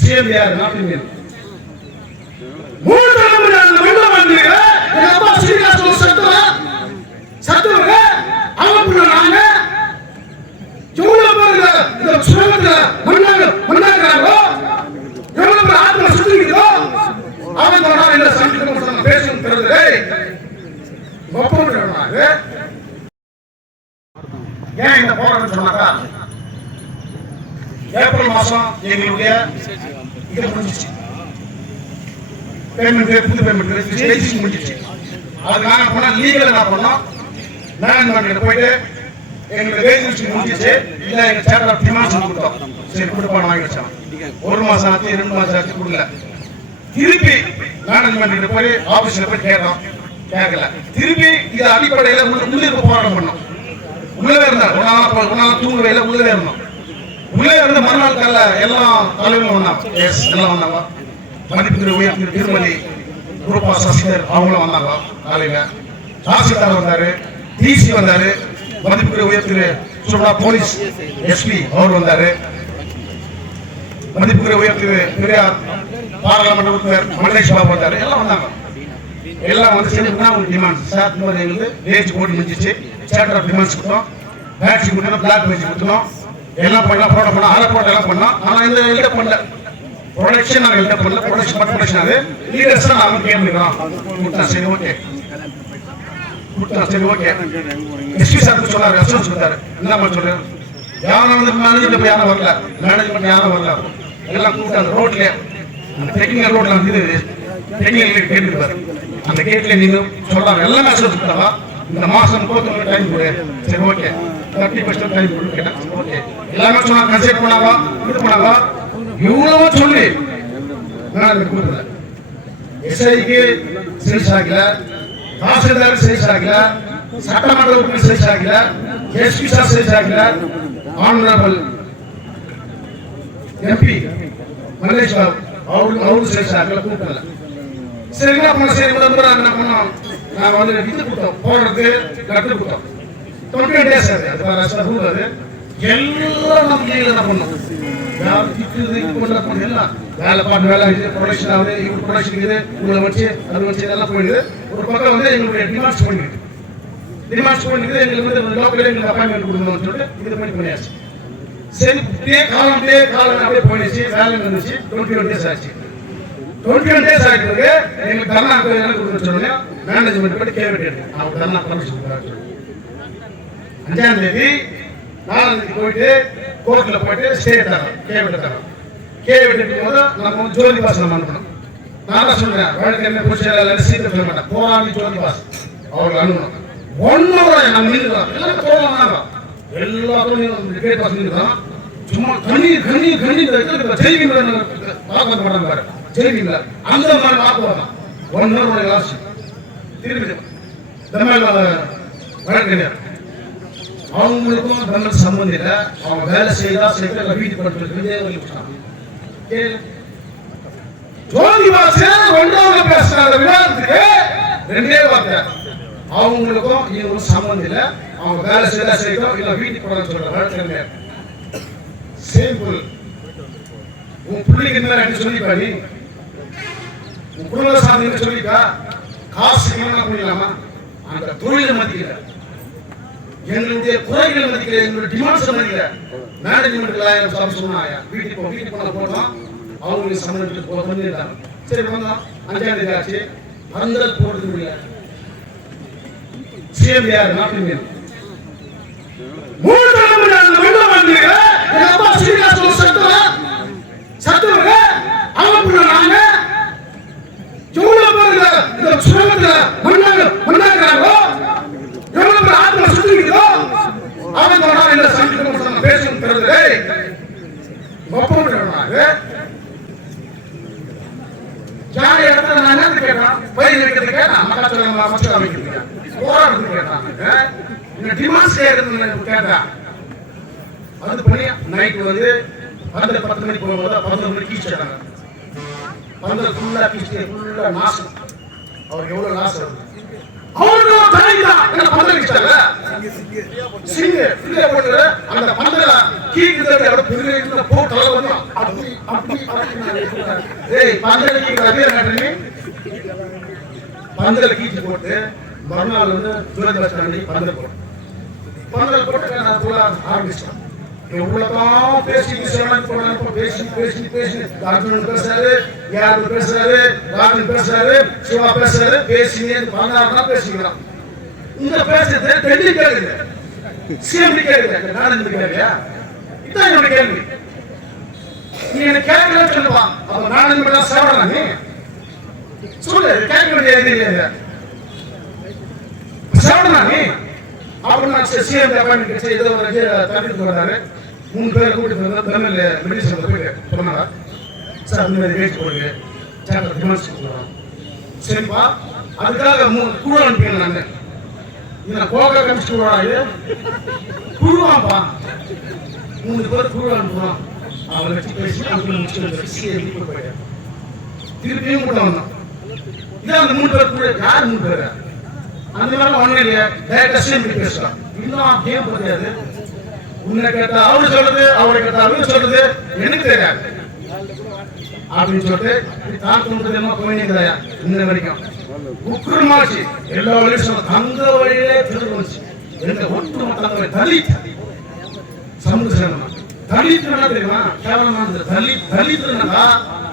CM யாரு நாட்டின் மூணு தலைமுறை அந்த மண்ண வந்தீங்க எங்க அப்பா ஸ்ரீகாசம் சத்துவங்க அவங்க நாங்க எவ்வளவு பேருங்க இந்த சுரங்கத்துல மண்ணாங்கிறாங்களோ எவ்வளவு பேர் ஆத்மா சுத்திக்கிறதோ அவங்க என்ன சந்திக்க பேசும் தெரியுது ஏன் இந்த போராட்டம் சொன்னாக்கா ஏப்ரல் மாசம் எங்களுடைய இது முடிஞ்சிச்சு பேமெண்ட் புது பேமெண்ட் முடிஞ்சிச்சு அதுக்கு நாங்க போனா லீகல் என்ன பண்ணோம் மேனேஜ்மெண்ட் போயிட்டு எங்களுக்கு வேகன்சி முடிஞ்சிச்சு இல்ல எங்க சேட்டர் ஆஃப் டிமாண்ட்ஸ் கொடுத்தோம் சரி கொடுப்பான வாங்கி வச்சோம் ஒரு மாசம் ஆச்சு 2 மாசம் ஆச்சு கொடுக்கல திருப்பி மேனேஜ்மெண்ட் போய் ஆபீஸ்ல போய் கேட்டோம் கேட்கல திருப்பி இது அடிப்படையில முன்னிருப்பு போராட்டம் பண்ணோம் உள்ளவே இருந்தார் உன்னால தூங்கவே இல்லை உள்ளவே இருந்தோம் உள்ளே இருந்து மறுநாள் கால எல்லாம் தலைவர்களும் வந்தாங்க எல்லாம் வந்தாங்க மதிப்புக்குரிய உயர் திருமதி குரூப்பா சசிகர் அவங்களும் வந்தாங்க காலையில தாசில்தார் வந்தாரு டிசி வந்தாரு மதிப்புக்குரிய உயர் திரு சுடா போலீஸ் எஸ்பி அவர் வந்தாரு மதிப்புக்குரிய உயர் திரு பெரியார் பாராளுமன்ற உறுப்பினர் மல்லேஷ் பாபு வந்தாரு எல்லாம் வந்தாங்க எல்லாம் வந்து சேர்ந்துனா ஒரு டிமாண்ட் சார் இந்த மாதிரி எங்களுக்கு வேஜ் போட்டு முடிஞ்சிச்சு சேட்டர் ஆஃப் டிமாண்ட்ஸ் கொடுத்தோம் பேட்சி கொடுத்தோம் பிளாக் வேஜ் கொடுத்தோம் எல்லாம் பண்ணலாம் ப்ரோட பண்ணோம் அதை போட்டு எல்லாம் பண்ணோம் ஆனால் இந்த எல்லாம் பண்ணல ப்ரொடக்ஷன் நாங்கள் எல்லாம் பண்ணல ப்ரொடக்ஷன் மட்டும் ப்ரொடக்ஷன் அது லீடர்ஸ் தான் நாங்கள் கேட்கிறோம் கொடுத்தா சரி ஓகே கொடுத்தா சரி ஓகே எஸ்பி சார் சொன்னார் அசூன்ஸ் கொடுத்தாரு என்ன மாதிரி சொல்றாரு யாரும் வந்து மேனேஜ்மெண்ட் யாரும் வரல மேனேஜ்மெண்ட் யாரும் வரல எல்லாம் கூப்பிட்டாங்க ரோட்ல அந்த டெக்னிக்கல் ரோட்ல வந்து டெக்னிக்கல் கேட் இருப்பாரு அந்த கேட்ல நீங்க சொல்றாங்க எல்லாமே அசூன்ஸ் கொடுத்தாங்க இந்த மாசம் 30 டைம் கொடு சரி ஓகே 30% டைம் கொடு கேட்டேன் ஓகே எல்லாமே சொன்னாங்க கன்சல்ட் பண்ணாங்க இது பண்ணாங்க இவ்வளவு சொல்லி நான் கொடுக்கல எஸ்ஐக்கு சேல்ஸ் ஆகல தாசில்தார் சேல்ஸ் ஆகல சட்டமன்ற உறுப்பினர் சேல்ஸ் ஆகல எஸ்பி சார் சேல்ஸ் ஆகல ஆனரபிள் எம்பி மல்லேஷ் பாபு அவரு சேல்ஸ் ஆகல கூப்பிடல சரி என்ன பண்ண சரி என்ன பண்ணோம் நாங்க வந்து இது கொடுத்தோம் போடுறது கட்டு கொடுத்தோம் 20 days அது ரூல் அது எல்லாம் நம்ம லீகல் என்ன பண்ணோம் யார் இது பண்ண எல்லாம் வேலை பாட்டு வேலை இது ப்ரொடக்ஷன் ஆகுது இவங்க ப்ரொடக்ஷன் இருக்குது உங்களை வச்சு அது வச்சு இதெல்லாம் போயிடுது ஒரு பக்கம் வந்து எங்களுடைய டிமாண்ட்ஸ் பண்ணிருக்கு எங்களுக்கு வந்து லோக்கல் எங்களுக்கு அப்பாயின்மெண்ட் கொடுக்கணும்னு சொல்லிட்டு இது பண்ணியாச்சு சரி காலம் அப்படியே போயிடுச்சு வேலை இருந்துச்சு 21 days ஆச்சு 21 days ஆகிட்டு எங்களுக்கு தர்ணா கொடுக்க சொன்னோன்னே மேனேஜ்மெண்ட் போய் கேட்டு அவங்க தர்ணா பர்மிஷன் கொடுக்குறாங்க 5ஆம் தேதி 4ஆம் தேதி போயிட்டு கோர்ட்ல போயிட்டு ஸ்டே தரோம் கேட்டு போது நம்ம ஜோதி பாஸ் நம்ம அனுப்பணும் நான் தான் சொல்றேன் வழக்கு என்ன பொசிஷன் சீக்கிரம் சொல்ல மாட்டேன் போராடி ஜோதி பாஸ் அவர்கள் அனுப்பணும் 1 hour நம்ம நின்றுக்கலாம் எல்லாரும் போகலாம் எல்லாரும் கேட் பாஸ் நின்றுக்கலாம் சும்மா கண்ணீர் ஜெய்வீங்க வாக்குவாதம் பண்றாங்க பாரு ஜெய்வீங்கள அந்த மாதிரி வாக்குவாதம் 1 hour லாஸ்ட் திருப்பி தமிழ்ல வழக்கு அவங்களுக்கும் தமிழ் சம்பந்தம் இல்லை அவங்க வேலை செய்தா செய்யல வீட்டு படுத்து ஜோதி பாஸ் ஒன்றாவது பேசுற விவாதத்துக்கு 2 வார்த்தை அவங்களுக்கும் இவங்களுக்கும் சம்பந்தம் இல்லை அவங்க வேலை செய்தா செய்யணும் இல்ல வீட்டுக்கு போறான்னு சொல்ற வழக்கு சிம்பிள் உன் பிள்ளைக்கு என்ன சொல்லிப்பா நீ உன் குடும்ப சாதனை சொல்லிப்பா காசு என்ன பண்ணிடலாமா அந்த தொழிலை மதிக்கல எங்களுடைய குறைகளை மதிக்கல எங்களுடைய டிமாண்ட்ஸ் மதிக்கல மேனேஜ்மெண்ட் சொன்னாயா வீட்டுக்கு பண்ண போனோம் அவங்களுக்கு சம்பந்தத்துக்கு பண்ணிட்டாங்க சரி வந்தோம் 5ஆம் தேதி ஆச்சு பந்தல் போடுறது முடியல சிஎம் யாரு நாட்டின் மூணு தலைமுறை அந்த மண்ண வந்தீங்க எங்க அப்பா ஸ்ரீகாசம் சத்துவங்க அவங்க நாங்க எவ்வளவு பேருங்க இந்த சுரங்கத்துல மண்ணாங்கிறாங்களோ எவ்வளவு பேர் ஆத்மா சுத்திக்கிறதோ அவங்க என்ன சந்திக்க பேசும் தெரியுது ஜாலி இடத்துல நான் என்ன கேட்டேன் பயிர் வைக்கிறது கேட்டேன் மக்கள் அமைக்கிறீங்க போராடுறது கேட்டாங்க இந்த டிமாண்ட்ஸ் கேட்டா அது பண்ணி நைட் வந்து 10 மணிக்கு போகும்போது 11 மணிக்கு கீழ்ச்சாங்க 11 ஃபுல்லா கீழ்ச்சி ஃபுல்லா நாசம் அவருக்கு எவ்வளவு நாசம் வருது அவருக்கு தலைதான் என்ன பந்தல் கிட்டால சிங்க ஃப்ரீயா போட்டு அந்த பந்தல கீழ்க்கிறது அவட பெரிய போட்டல வந்து அப்படி பந்தல கீச்சு போட்டு மறுநாள் வந்து துரந்த பஸ் ஸ்டாண்டி பந்தல் போட்டோம். பந்தல் போட்டு நான் போல ஆரம்பிச்சிட்டோம். எவ்வளவுதான் பேசி பேசுறாரு, யாரு பேசுறாரு, ராஜன் பேசுறாரு, சிவா பேசுறாரு, பேசினே 16 நாள் பேசிக்கிறான். இந்த பேசுறது டெல்லி கேக்குது, சிஎம் கேக்குது, நான் கேட்கலையா? இதான் என்னோட கேள்வி. நீ என்ன கேட்கல சொல்லுவா, அப்ப நான் மட்டும் சாப்பிடலாம். நீ சொல்லு, கேட்க வேண்டிய சாப்பிடலாம் நீ. அப்புறம் நான் சிஎம் அப்பாயின்மெண்ட் ஏதோ தடுத்து வர்றாரு. 3 பேர் கூட்டிட்டு வந்து தமிழ்ல மெடிசன் போயிட்டு சொன்னாரா, சார் இந்த மாதிரி ரேட் போடுங்க, சேனல் டிமாண்ட்ஸ் கொடுக்குறான். சரிப்பா, அதுக்காக குழு அனுப்பிங்க. நாங்கள் நான் கோகா கமிச்சு குழுவாங்க குழுவாப்பா, 3 பேர் குழு அனுப்புவான். அவங்களை வச்சு பேசி போயிட்டேன். திருப்பியும் கூட வந்தான். இதான் அந்த 3 பேர் கூட யார் 3 பேர்? அந்த மாதிரி ஒன்னும் இல்லையா, டேரக்டா பேசலாம். இன்னும் கேம் தெரியாது. உன்னை கேட்டா அவரு சொல்றது, அவரை கேட்டா அவரு சொல்றது, எனக்கு தெரியாது அப்படின்னு சொல்லிட்டு தான் தோன்றது போயிருந்தாயா. இன்ன வரைக்கும் உக்குரமாச்சு, எல்லா வழியும் தங்க வழியிலே திருவச்சு எந்த ஒட்டுமொத்த தலித் சமூக சேவனம். தலித்துனா தெரியுமா? கேவலமானது. தலித்துனா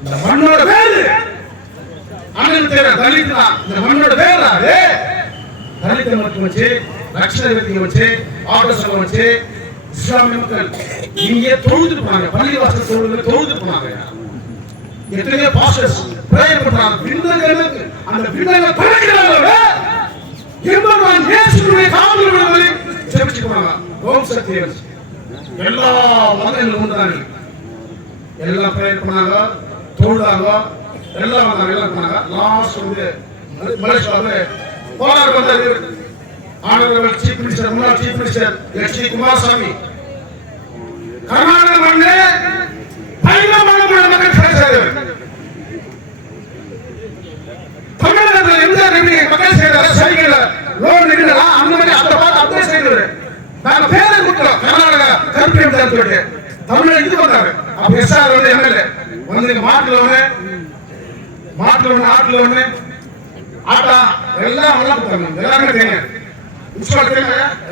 இந்த மண்ணோட வேறு. அண்ணன் தெரியும் தலித்துனா இந்த மண்ணோட வேறாது. தலித்தை மட்டும் வச்சு, லட்சண வித்தியை வச்சு, ஆட்டோ செலவு வச்சு இஸ்லாமிய மக்கள் இங்கே தொழுது போனாங்க. பள்ளிவாசல் தொழுது போனாங்க. எத்தனையோ பாஸ்டர்ஸ் பிரேயர் பண்றாங்க. பின்னங்களுக்கு அந்த பின்னங்களை பழகிறாங்க. எம்பெருமான் இயேசுவை காவலுடன் செபிச்சு போனாங்க. ஓம் சக்தியர் எல்லா மதங்களும் உண்டாங்க. எல்லாம் பிரேயர் பண்ணாங்க, தொழுதாங்க, எல்லாம் வந்தாங்க, எல்லாம் பண்ணாங்க. லாஸ்ட் வந்து மலேசியாவில் போராட்டம் வந்தாரு. ஆனந்தவர்கள் சீஃப் மினிஸ்டர், முன்னாள் chief minister H D. Kumaraswamy Karnataka மண்ணு பைலமான மக்கள் பேசுறாரு. தமிழகத்தில் எந்த மக்கள் செய்யறாரு, சைக்கிள் லோன் நிகழா அந்த மாதிரி அந்த பார்த்து அப்படியே செய்யறாரு. நாங்க பேரை கொடுத்தோம் கர்நாடகா கருப்பியம் சொல்லிட்டு தமிழ் இது வந்தாரு. அப்ப எஸ்ஆர் வந்து எம்எல்ஏ வந்து மாட்டு லோனு ஆட்டு லோனு ஆட்டா எல்லாம் கொடுத்தாங்க. எல்லாருமே தெரியும்.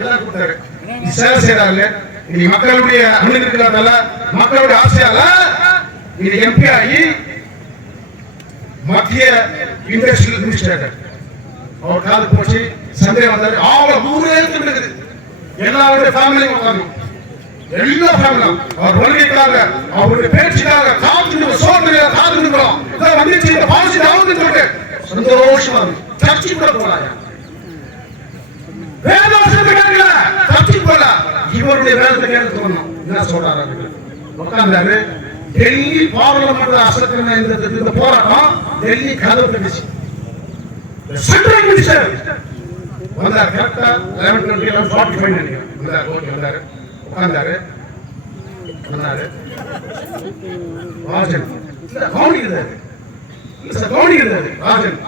எல்லாம் கொடுத்தாரு. சேவை செய்யறாரு. இன்னைக்கு மக்களுடைய அனுமதிக்கிறதால, மக்களுடைய ஆசையால இது எம்பி ஆகி மத்திய இண்டஸ்ட்ரியல் மினிஸ்டர் அவர் காது போச்சு. சந்தேகம் வந்தாரு. ஊரே இருக்குது. எல்லாருடைய ஃபேமிலியும் உட்காந்து எல்லா ஃபேமிலியும் அவர் வருகைக்காக, அவருடைய பேச்சுக்காக காத்து சோதனை காத்துக்கிறோம். வந்துச்சு இந்த பாலிசி ஆகுதுன்னு சொல்லிட்டு சந்தோஷமா இருக்கு. சர்ச்சை கூட போறாங்க. வேதவசனத்தை கேட்கல, சர்ச்சை போல இவருடைய வேதத்தை கேட்க தோணும். என்ன சொல்றாரு? உட்கார்ந்தாரு. டெல்லி பார்லிமெண்ட் அசத்தின இந்த போராட்டம் டெல்லி கதவு தட்டுச்சு. சென்ட்ரல் மினிஸ்டர் வந்தார். கரெக்டா 11:45 நினைக்கிறேன். வந்தாரு, உட்கார்ந்தாரு. ராஜன் கவனிக்கிறாரு. ராஜன்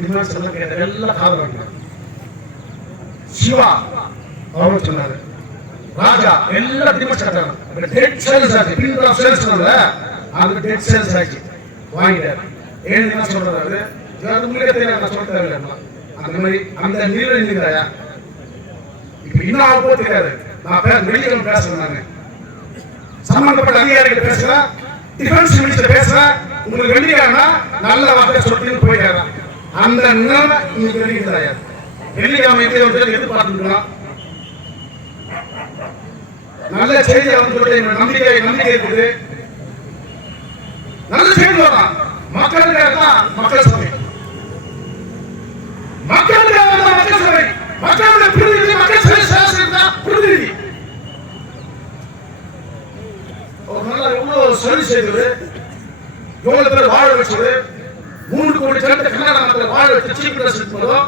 டிமாண்ட்ஸ் எல்லாம் கேட்டாரு. எல்லாம் காதல் சிவா அவர் சொன்னாரு. ராஜா எல்லா டிமாண்ட்ஸ் கேட்டாரு. டெட் சேல்ஸ் ஆச்சு. பிரிண்ட் ஆஃப் சேல்ஸ் அது டெட் சேல்ஸ் ஆச்சு. வாங்கிட்டாரு. என்ன சொல்றாரு? அது உங்களுக்கு தெரியாது, நான் சொல்ல தேவையில்லை. அந்த மாதிரி அந்த நிலையில் இருக்கிறாயா? இப்ப இன்னும் போக தெரியாது. நான் வெளியில பேசுறேன். நானு சம்பந்தப்பட்ட அதிகாரிகள் பேசுறேன், டிஃபென்ஸ் மினிஸ்டர் பேசுறேன். உங்களுக்கு வெள்ளிக்காரனா நல்ல வார்த்தை சொல்லிட்டு போயிட்டாரா? அந்த நிலைமை இன்னைக்கு வெளியிட்டாயா? வெள்ளிக்கிழமை எதிர்பார்த்துக்கலாம். நல்ல செய்தியை வந்து நம்பிக்கை இருக்குது. நல்ல செய்தி வரலாம். மக்களுக்காக மக்கள் சபை, மக்களுக்காக மக்கள் சபை, மக்களுடைய பிரதிநிதி, மக்கள் சபை பிரதிநிதி ஒரு நல்ல எவ்வளவு சர்வீஸ் செய்தது, எவ்வளவு பேர் வாழ வச்சது, 3 கோடி ஜனத்தை கர்நாடக மக்கள் வாழ வச்சு சீஃப் மினிஸ்டர் போதும்,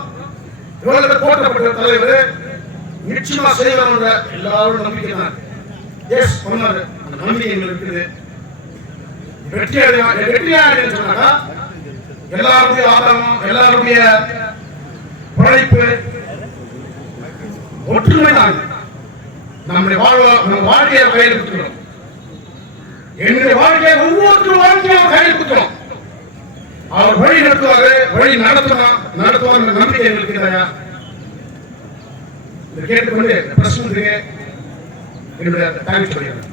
எவ்வளவு பேர் போற்றப்பட்ட தலைவர் நிச்சயமா செய்வாங்க. எல்லாரும் நம்பிக்கை தான். எஸ் சொன்னாரு. அந்த நம்பிக்கை எங்களுக்கு இருக்குது. வெற்றியாளர் சொன்னாக்கா எல்லாருடைய ஆதரவும், எல்லாருடைய உழைப்பு, ஒற்றுமை தான் நம்முடைய வாழ்க்கையை கையில் கொடுக்கிறோம். என்னுடைய வாழ்க்கையை ஒவ்வொரு போட்டுருவான்னு கையில் கொடுத்தோம். அவர் வழி நடத்துவாரு, வழி நடத்துவார் நம்பிக்கை எங்களுக்கு இல்லையா? இதை கேட்டுக்கொண்டு பிரச்சனைக்கு என்னுடைய தேங்க்ஸ் சொல்லிடுறேன்.